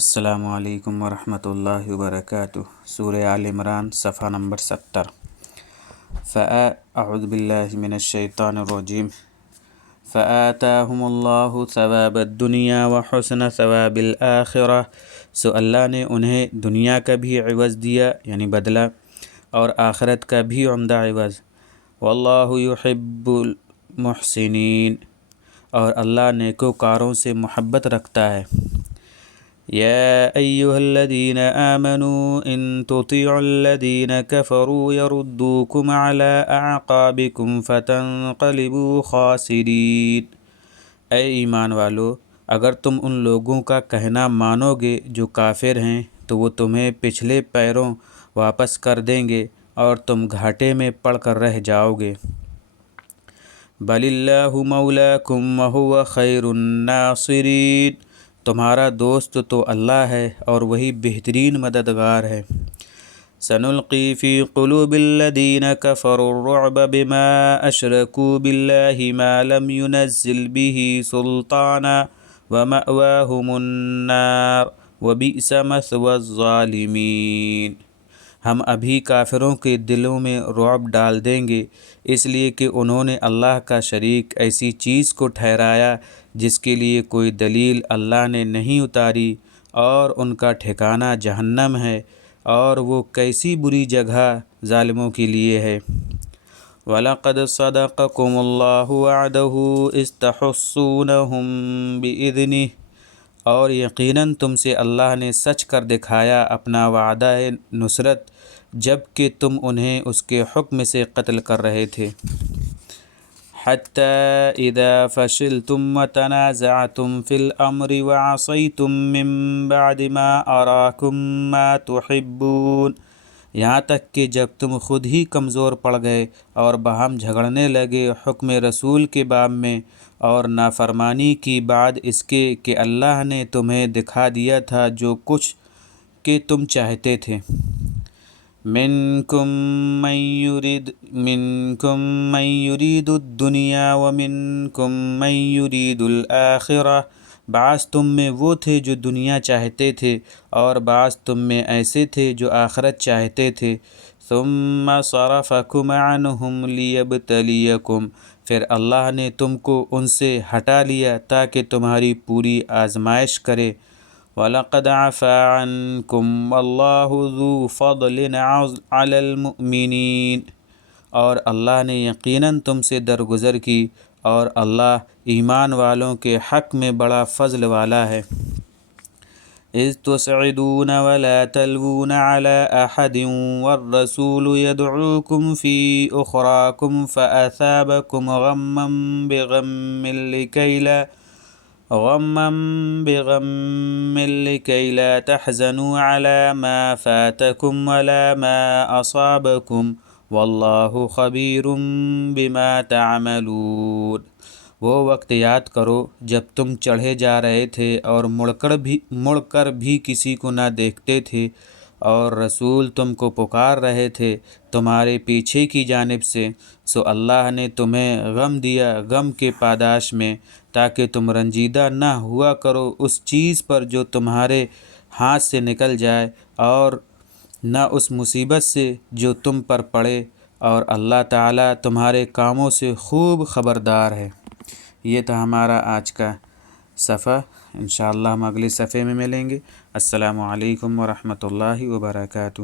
السلام علیکم ورحمۃ اللہ وبرکاتہ۔ سورہ آل عمران صفحہ نمبر 70۔ اعوذ باللہ من الشیطان الرجیم۔ فآتاہم اللہ ثواب الدنیا وحسن ثواب الآخرہ، سو اللہ نے انہیں دنیا کا بھی عوض دیا یعنی بدلہ، اور آخرت کا بھی عمدہ عوض۔ واللہ یحب المحسنین، اور اللہ نیکوکاروں سے محبت رکھتا ہے۔ یا ایہا الذین آمنوا ان تطیعوا الذین کفروا یردوکم علی اعقابکم فتنقلبوا خاسرین۔ اے ایمان والو، اگر تم ان لوگوں کا کہنا مانو گے جو کافر ہیں تو وہ تمہیں پچھلے پیروں واپس کر دیں گے اور تم گھاٹے میں پڑ کر رہ جاؤ گے۔ بل اللہ مولاکم وہو خیر الناصرین، تمہارا دوست تو اللہ ہے اور وہی بہترین مددگار ہے۔ سنلقی فی قلوب الذین کفروا الرعب بما اشرکوا باللہ ما لم ینزل بہ سلطانا ومأواہم النار وبئس مثوی الظالمین۔ ہم ابھی کافروں کے دلوں میں رعب ڈال دیں گے، اس لیے کہ انہوں نے اللہ کا شریک ایسی چیز کو ٹھہرایا جس کے لیے کوئی دلیل اللہ نے نہیں اتاری، اور ان کا ٹھکانہ جہنم ہے، اور وہ کیسی بری جگہ ظالموں کے لیے ہے۔ وَلَقَدْ صَدَقَكُمُ اللَّهُ وَعْدَهُ إِذْ تَحُسُّونَهُم بِإِذْنِهِ، اور یقیناً تم سے اللہ نے سچ کر دکھایا اپنا وعدہ نصرت جب کہ تم انہیں اس کے حکم سے قتل کر رہے تھے۔ حَتَّى إِذَا فَشِلْتُمْ وَتَنَازَعْتُمْ فِي الْأَمْرِ وَعَصَيْتُمْ مِنْ بَعْدِ مَا أَرَاكُمْ مَا تُحِبُّونَ، یہاں تک کہ جب تم خود ہی کمزور پڑ گئے اور باہم جھگڑنے لگے حکم رسول کے باب میں، اور نافرمانی کی بعد اس کے کہ اللہ نے تمہیں دکھا دیا تھا جو کچھ کہ تم چاہتے تھے۔ منکم من یرید الدنیا ومنکم من یرید الآخرہ، بعض تم میں وہ تھے جو دنیا چاہتے تھے اور بعض تم میں ایسے تھے جو آخرت چاہتے تھے۔ ثم صرفکم عنہم لیبتلیکم، پھر اللہ نے تم کو ان سے ہٹا لیا تاکہ تمہاری پوری آزمائش کرے۔ وَلَقَدْ عَفَا عَنْكُمْ وَاللَّهُ ذُو فَضْلٍ عَلَى الْمُؤْمِنِينَ، اور اللہ نے یقیناً تم سے درگزر کی، اور اللہ ایمان والوں کے حق میں بڑا فضل والا ہے۔ اِذْ تُصْعِدُونَ وَلَا تَلْوُونَ عَلَىٰ أَحَدٍ وَالرَّسُولُ يَدْعُوكُمْ فِي أُخْرَاكُمْ فَأَثَابَكُمْ غَمًّا بِغَمٍّ لِكَيْ لَا تَحْزَنُوا عَلَىٰ مَا فَاتَكُمْ وَلَا مَا أَصَابَكُمْ وَاللَّهُ خَبِيرٌ بِمَا تَعْمَلُونَ۔ وہ وقت یاد کرو جب تم چڑھے جا رہے تھے اور مڑ کر بھی کسی کو نہ دیکھتے تھے، اور رسول تم کو پکار رہے تھے تمہارے پیچھے کی جانب سے، سو اللہ نے تمہیں غم دیا غم کے پاداش میں، تاکہ تم رنجیدہ نہ ہوا کرو اس چیز پر جو تمہارے ہاتھ سے نکل جائے، اور نہ اس مصیبت سے جو تم پر پڑے، اور اللہ تعالیٰ تمہارے کاموں سے خوب خبردار ہے۔ یہ تھا ہمارا آج کا صفحہ، انشاءاللہ ہم اگلے صفحے میں ملیں گے۔ السلام علیکم ورحمۃ اللہ وبرکاتہ۔